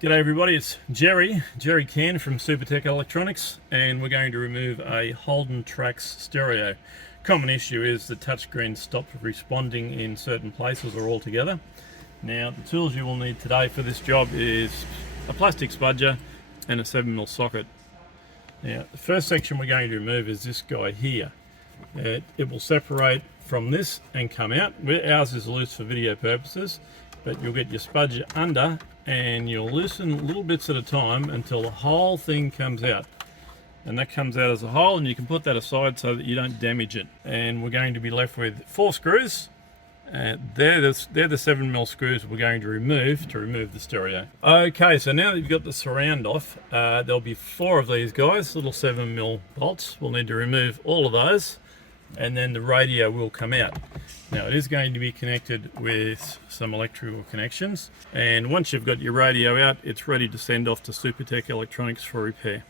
G'day everybody, it's Jerry Can from Supertech Electronics, and we're going to remove a Holden Trax Stereo. Common issue is the touchscreen stops responding in certain places or altogether. Now the tools you will need today for this job is a plastic spudger and a 7mm socket. Now the first section we're going to remove is this guy here. It will separate from this and come out. Ours is loose for video purposes, but you'll get your spudger under and you'll loosen little bits at a time until the whole thing comes out. And that comes out as a whole, and you can put that aside so that you don't damage it. And we're going to be left with 4 screws. They're the 7mm screws we're going to remove the stereo. Okay, so now that you've got the surround off, there'll be 4 of these guys, little 7mm bolts. We'll need to remove all of those, and then the radio will come out. Now it is going to be connected with some electrical connections, and once you've got your radio out, it's ready to send off to Supertech Electronics for repair.